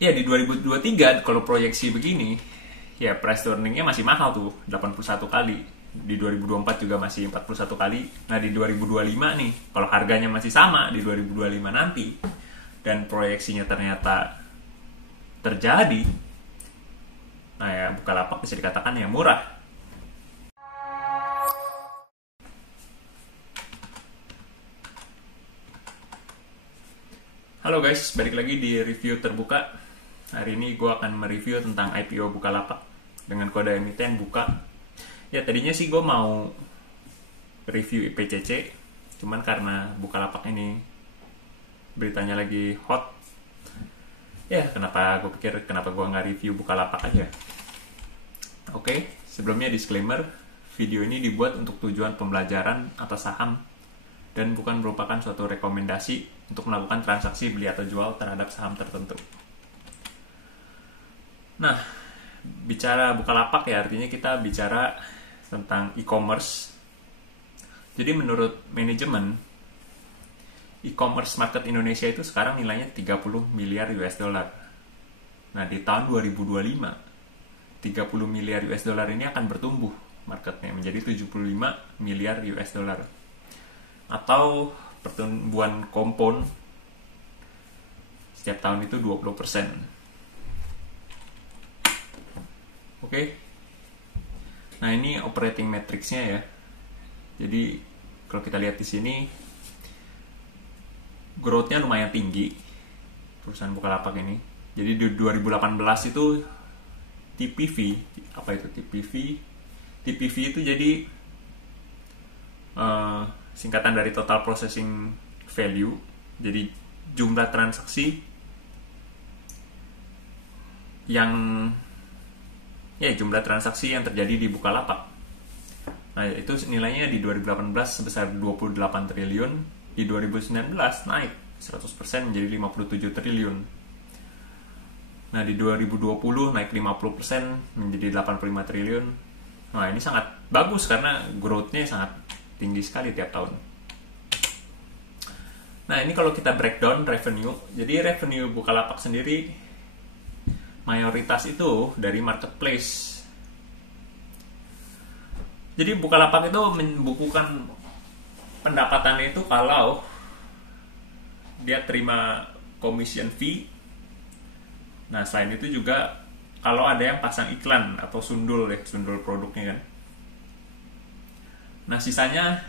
Ya di 2023 kalau proyeksi begini, ya price to earningnya masih mahal tuh, 81 kali. Di 2024 juga masih 41 kali. Nah di 2025 nih, kalau harganya masih sama di 2025 nanti, dan proyeksinya ternyata terjadi, nah ya Bukalapak bisa dikatakan ya murah. Halo guys, balik lagi di review terbuka. Hari ini gue akan mereview tentang IPO Bukalapak dengan kode emiten Buka. Ya tadinya sih gue mau review IPCC, cuman karena Bukalapak ini beritanya lagi hot, ya kenapa gue pikir kenapa gue nggak review Bukalapak aja. Oke, sebelumnya disclaimer, video ini dibuat untuk tujuan pembelajaran atas saham dan bukan merupakan suatu rekomendasi untuk melakukan transaksi beli atau jual terhadap saham tertentu. Nah, bicara Bukalapak ya artinya kita bicara tentang e-commerce. Jadi menurut manajemen, e-commerce market Indonesia itu sekarang nilainya 30 miliar US dollar. Nah, di tahun 2025, 30 miliar US dollar ini akan bertumbuh marketnya menjadi 75 miliar US dollar. Atau pertumbuhan kompon setiap tahun itu 20%. Oke. Nah, ini operating matrix-nya ya. Jadi kalau kita lihat di sini growth-nya lumayan tinggi perusahaan Bukalapak ini. Jadi di 2018 itu TPV, apa itu TPV? TPV itu jadi singkatan dari total processing value. Jadi jumlah transaksi yang terjadi di Bukalapak. Nah, itu nilainya di 2018 sebesar 28 triliun, di 2019 naik 100% menjadi 57 triliun. Nah, di 2020 naik 50% menjadi 85 triliun. Nah, ini sangat bagus karena growth-nya sangat tinggi sekali tiap tahun. Nah, ini kalau kita breakdown revenue, jadi revenue Bukalapak sendiri mayoritas itu dari marketplace. Jadi Bukalapak itu membukukan pendapatannya itu kalau dia terima commission fee. Nah, selain itu juga kalau ada yang pasang iklan atau sundul produknya kan. Nah, sisanya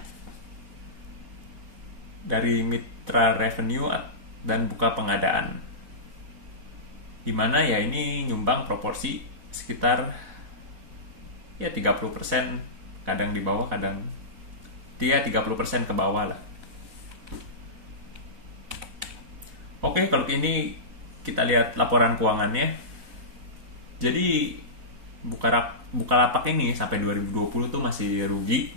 dari mitra revenue dan buka pengadaan. Dimana ya ini nyumbang proporsi sekitar ya 30%, kadang di bawah, kadang dia 30% ke bawah lah. Oke, kalau ini kita lihat laporan keuangannya. Jadi Bukalapak ini sampai 2020 tuh masih rugi.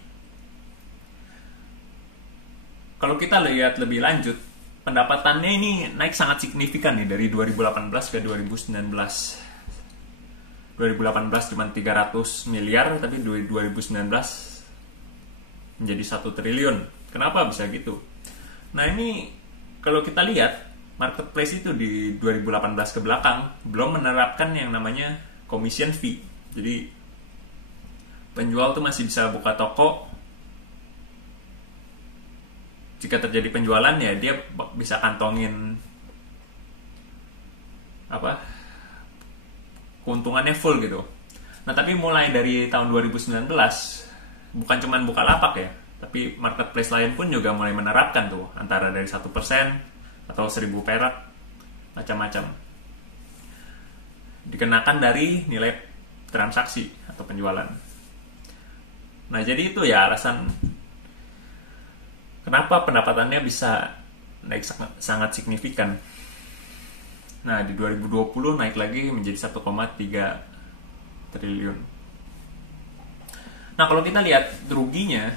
Kalau kita lihat lebih lanjut, pendapatannya ini naik sangat signifikan nih dari 2018 ke 2019. 2018 cuma 300 miliar, tapi 2019 menjadi 1 triliun. Kenapa bisa gitu? Nah, ini kalau kita lihat, marketplace itu di 2018 ke belakang belum menerapkan yang namanya commission fee. Jadi, penjual tuh masih bisa buka toko. Jika terjadi penjualan ya dia bisa kantongin keuntungannya full gitu. Nah, tapi mulai dari tahun 2019 bukan cuma Bukalapak ya, tapi marketplace lain pun juga mulai menerapkan tuh antara dari 1% atau 1.000 perak, macam-macam. Dikenakan dari nilai transaksi atau penjualan. Nah, jadi itu ya alasan kenapa pendapatannya bisa naik sangat signifikan. Nah, di 2020 naik lagi menjadi 1,3 triliun. Nah, kalau kita lihat ruginya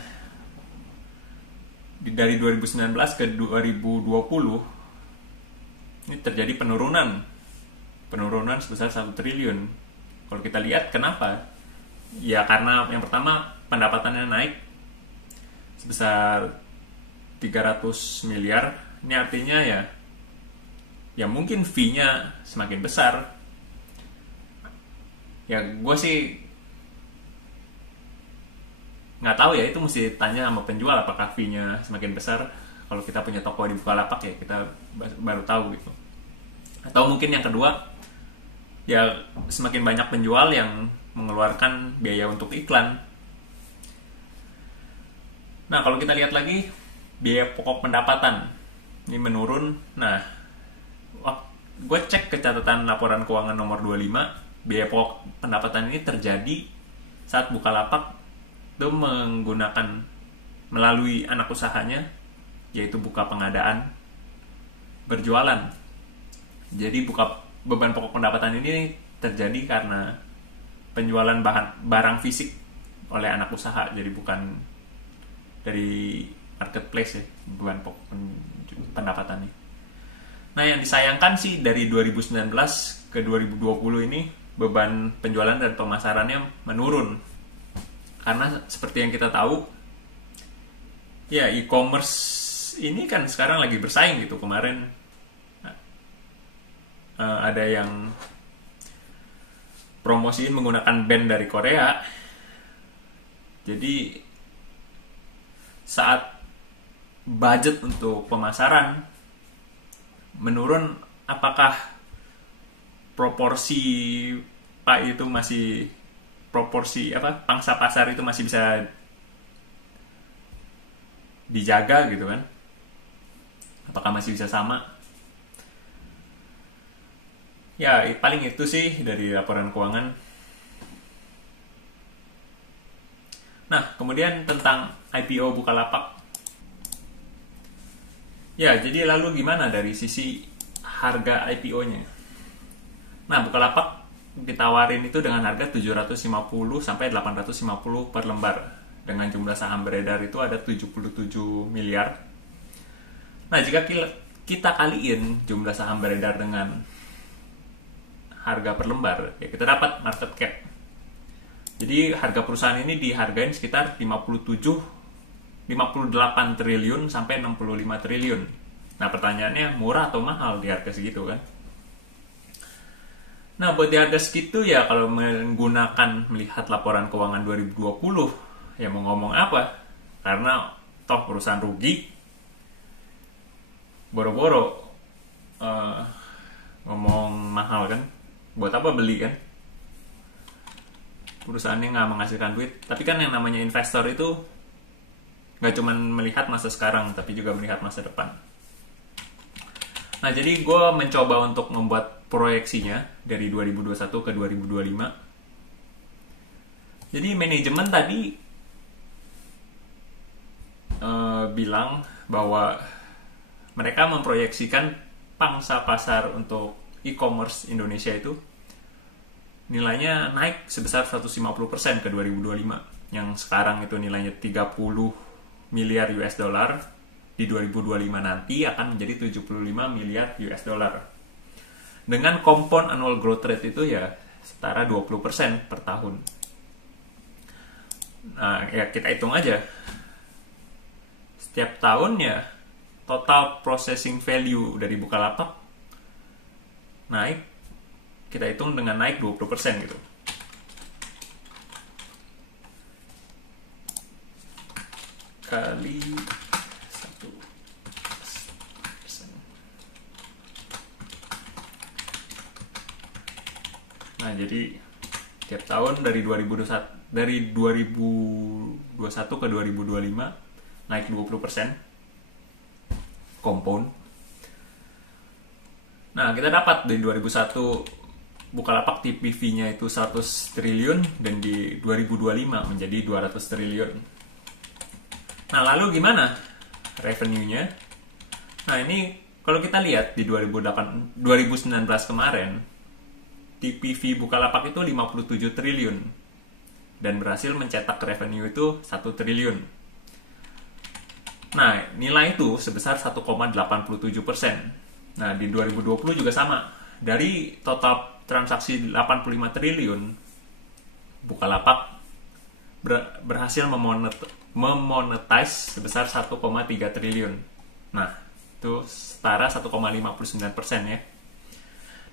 dari 2019 ke 2020 ini terjadi penurunan sebesar 1 triliun. Kalau kita lihat kenapa? Ya karena yang pertama pendapatannya naik sebesar 300 miliar. Ini artinya ya ya mungkin fee-nya semakin besar. Ya gue sih nggak tahu ya, itu mesti tanya sama penjual apakah fee-nya semakin besar. Kalau kita punya toko di Bukalapak ya kita baru tahu gitu. Atau mungkin yang kedua, ya semakin banyak penjual yang mengeluarkan biaya untuk iklan. Nah kalau kita lihat lagi biaya pokok pendapatan ini menurun. Nah gue cek ke catatan laporan keuangan nomor 25, biaya pokok pendapatan ini terjadi saat Bukalapak itu menggunakan melalui anak usahanya, yaitu buka pengadaan berjualan. Jadi beban pokok pendapatan ini terjadi karena penjualan barang fisik oleh anak usaha, jadi bukan dari marketplace ya beban pokok pendapatannya. Nah yang disayangkan sih dari 2019 ke 2020 ini beban penjualan dan pemasarannya menurun. Karena seperti yang kita tahu, ya e-commerce ini kan sekarang lagi bersaing gitu. Kemarin ada yang promosiin menggunakan band dari Korea. Jadi saat budget untuk pemasaran menurun, apakah proporsi itu masih pangsa pasar itu masih bisa dijaga gitu kan? Apakah masih bisa sama? Ya paling itu sih dari laporan keuangan. Nah kemudian tentang IPO Bukalapak. Ya jadi lalu gimana dari sisi harga IPO-nya? Nah Bukalapak ditawarin itu dengan harga 750 sampai 850 per lembar. Dengan jumlah saham beredar itu ada 77 miliar. Nah, jika kita kaliin jumlah saham beredar dengan harga per lembar, ya kita dapat market cap. Jadi harga perusahaan ini dihargain sekitar 58 triliun sampai 65 triliun. Nah, pertanyaannya murah atau mahal di harga segitu kan? Nah, buat di harga segitu ya kalau melihat laporan keuangan 2020, ya mau ngomong apa? Karena toh perusahaan rugi, boro-boro ngomong mahal kan? Buat apa beli kan? Perusahaannya nggak menghasilkan duit. Tapi kan yang namanya investor itu nggak cuma melihat masa sekarang, tapi juga melihat masa depan. Nah, jadi gue mencoba untuk membuat proyeksinya dari 2021 ke 2025. Jadi manajemen tadi bilang bahwa mereka memproyeksikan pangsa pasar untuk e-commerce Indonesia itu nilainya naik sebesar 150% ke 2025. Yang sekarang itu nilainya 30 miliar US dollar, di 2025 nanti akan menjadi 75 miliar US dollar. Dengan compound annual growth rate itu ya setara 20% per tahun. Nah, ya kita hitung aja. Setiap tahun ya total processing value dari Bukalapak naik, kita hitung dengan naik 20% gitu. Kali 1%. Nah, jadi tiap tahun dari 2021 ke 2025 naik 20% compound. Nah, kita dapat di 2001 Bukalapak TPV-nya itu 100 triliun dan di 2025 menjadi 200 triliun. Nah, lalu gimana revenue-nya? Nah, ini kalau kita lihat di 2019 kemarin, TPV Bukalapak itu 57 triliun dan berhasil mencetak revenue itu 1 triliun. Nah, nilai itu sebesar 1,87%. Nah, di 2020 juga sama. Dari total transaksi 85 triliun, Bukalapak berhasil memonetize sebesar 1,3 triliun. Nah, Itu setara 1,59% ya.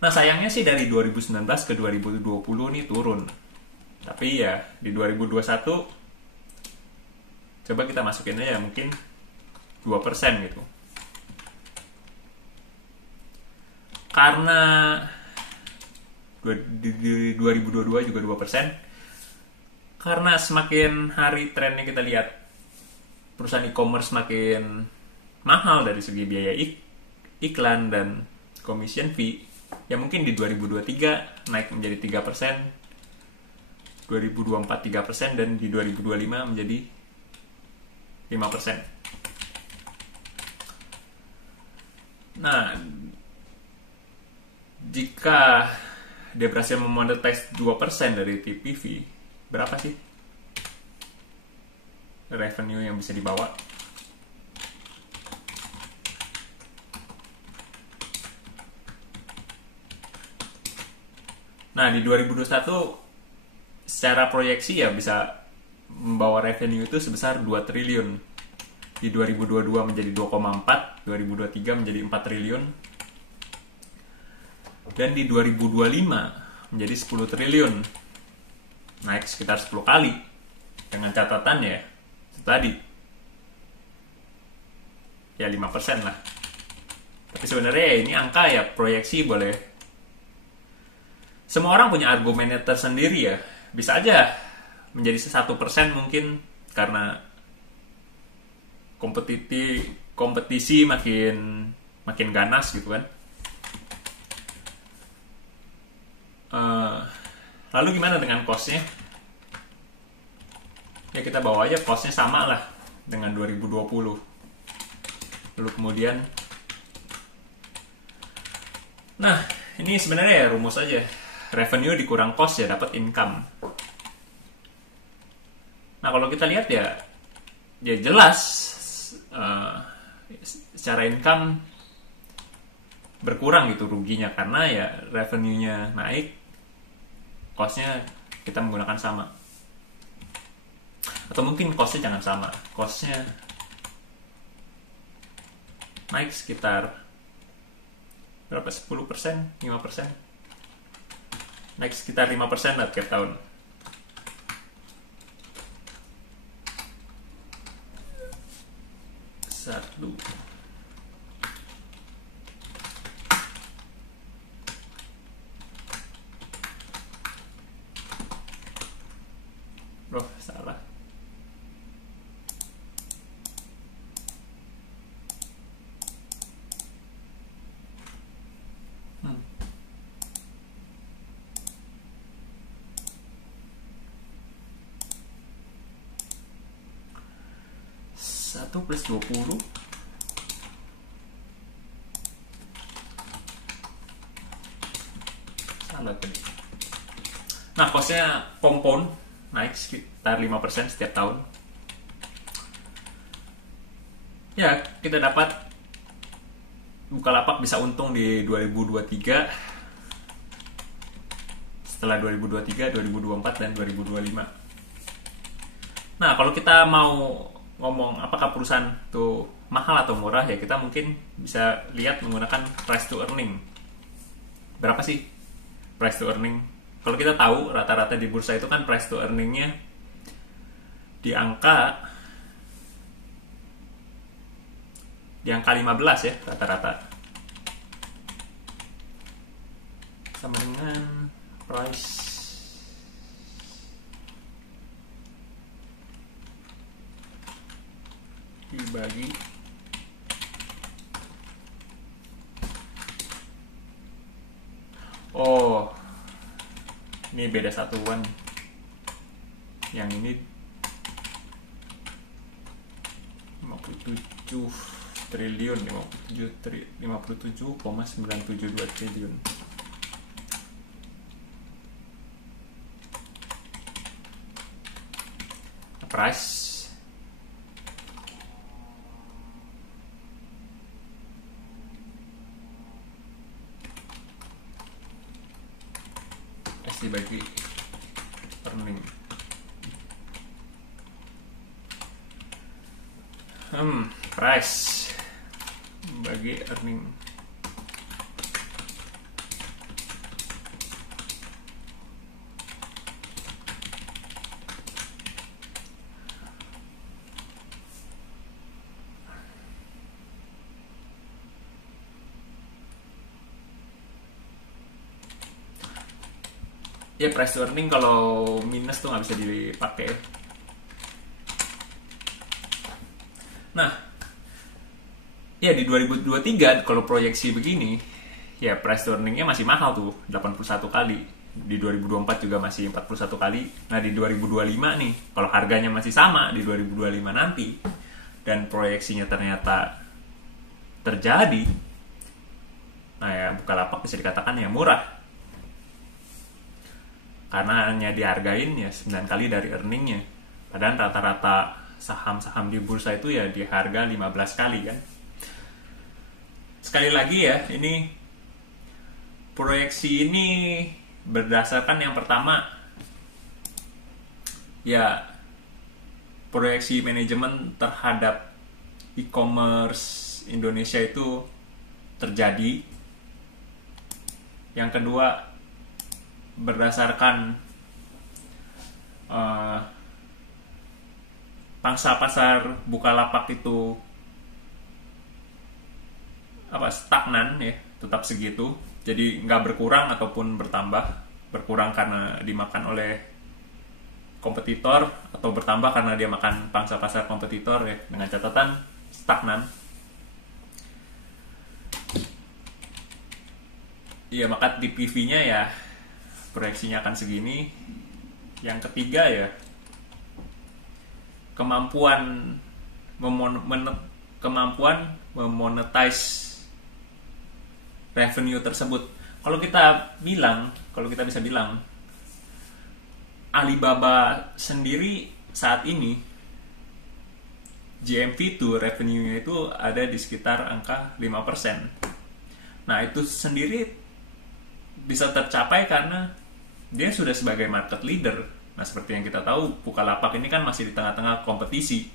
Nah sayangnya sih dari 2019 ke 2020 nih turun. Tapi ya di 2021 coba kita masukin aja mungkin 2% gitu. Karena di 2022 juga 2%. Karena semakin hari trennya kita lihat perusahaan e-commerce semakin mahal dari segi biaya iklan dan commission fee, ya mungkin di 2023 naik menjadi 3%, 2024 3%, dan di 2025 menjadi 5%. Nah, jika dia berhasil memonetize 2% dari TPV, berapa sih revenue yang bisa dibawa? Nah, di 2021 secara proyeksi ya bisa membawa revenue itu sebesar 2 triliun. Di 2022 menjadi 2,4, 2023 menjadi 4 triliun. Dan di 2025 menjadi 10 triliun. Naik sekitar 10 kali. Dengan catatan ya, tadi ya 5% lah. Tapi sebenarnya ini angka ya proyeksi, boleh. Semua orang punya argumennya tersendiri ya. Bisa aja menjadi 1% mungkin karena kompetisi makin ganas gitu kan. Lalu gimana dengan cost-nya? Ya kita bawa aja cost-nya sama lah dengan 2020. Lalu kemudian, nah ini sebenarnya ya rumus aja. Revenue dikurang cost ya dapat income. Nah kalau kita lihat ya jelas secara income berkurang gitu ruginya, karena ya revenue-nya naik, cost-nya kita menggunakan sama. Atau mungkin cost-nya jangan sama, cost-nya naik sekitar berapa? 10%, 5%. Naik sekitar 5% lah tiap tahun. Satu. Loh, salah. Satu plus 20 salah tadi. Nah, costnya compound naik sekitar 5% setiap tahun. Ya, kita dapat Bukalapak bisa untung di 2023, setelah 2023, 2024, dan 2025. Nah, kalau kita mau ngomong apakah perusahaan itu mahal atau murah, ya kita mungkin bisa lihat menggunakan price to earning. Berapa sih price to earning? Kalau kita tahu rata-rata di bursa itu kan price to earningnya di angka 15 ya rata-rata, sama dengan price dibagi ini beda satuan. Yang ini 57 triliun, 57,972 triliun. Price dibagi earning. Price bagi earning. Ya, price to earning kalau minus tuh nggak bisa dipakai. Nah, ya di 2023 kalau proyeksi begini, ya price to earningnya masih mahal tuh, 81 kali. Di 2024 juga masih 41 kali. Nah, di 2025 nih, kalau harganya masih sama di 2025 nanti, dan proyeksinya ternyata terjadi, nah ya Bukalapak bisa dikatakan ya murah. Karena hanya dihargain ya 9 kali dari earningnya. Padahal rata-rata saham-saham di bursa itu ya di harga 15 kali kan. Sekali lagi ya, ini proyeksi ini berdasarkan yang pertama, ya proyeksi manajemen terhadap e-commerce Indonesia itu terjadi. Yang kedua, berdasarkan pangsa pasar Bukalapak itu stagnan ya, tetap segitu, jadi nggak berkurang ataupun bertambah. Berkurang karena dimakan oleh kompetitor, atau bertambah karena dia makan pangsa pasar kompetitor ya, dengan catatan stagnan. Ya, maka di PV-nya ya proyeksinya akan segini. Yang ketiga ya, kemampuan memonetize revenue tersebut. Kalau kita bisa bilang Alibaba sendiri saat ini GMV itu revenue-nya itu ada di sekitar angka 5%. Nah, itu sendiri bisa tercapai karena dia sudah sebagai market leader. Nah, seperti yang kita tahu, Bukalapak ini kan masih di tengah-tengah kompetisi,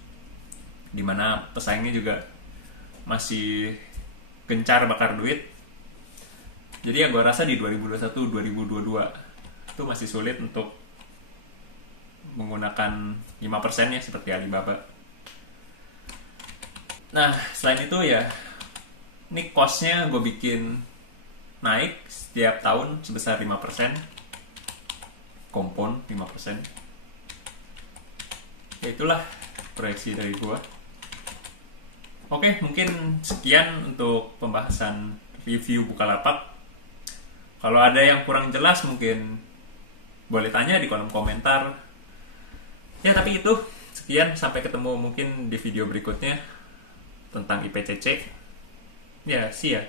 di mana pesaingnya juga masih gencar bakar duit. Jadi ya gue rasa di 2021-2022 itu masih sulit untuk menggunakan 5% ya, seperti Alibaba. Nah, selain itu ya, ini cost-nya gue bikin naik setiap tahun sebesar 5%. Kompon 5%. Ya itulah proyeksi dari gua. Oke, mungkin sekian untuk pembahasan review Bukalapak. Kalau ada yang kurang jelas mungkin boleh tanya di kolom komentar. Ya, tapi itu sekian, sampai ketemu mungkin di video berikutnya tentang IPCC. Ya, see ya.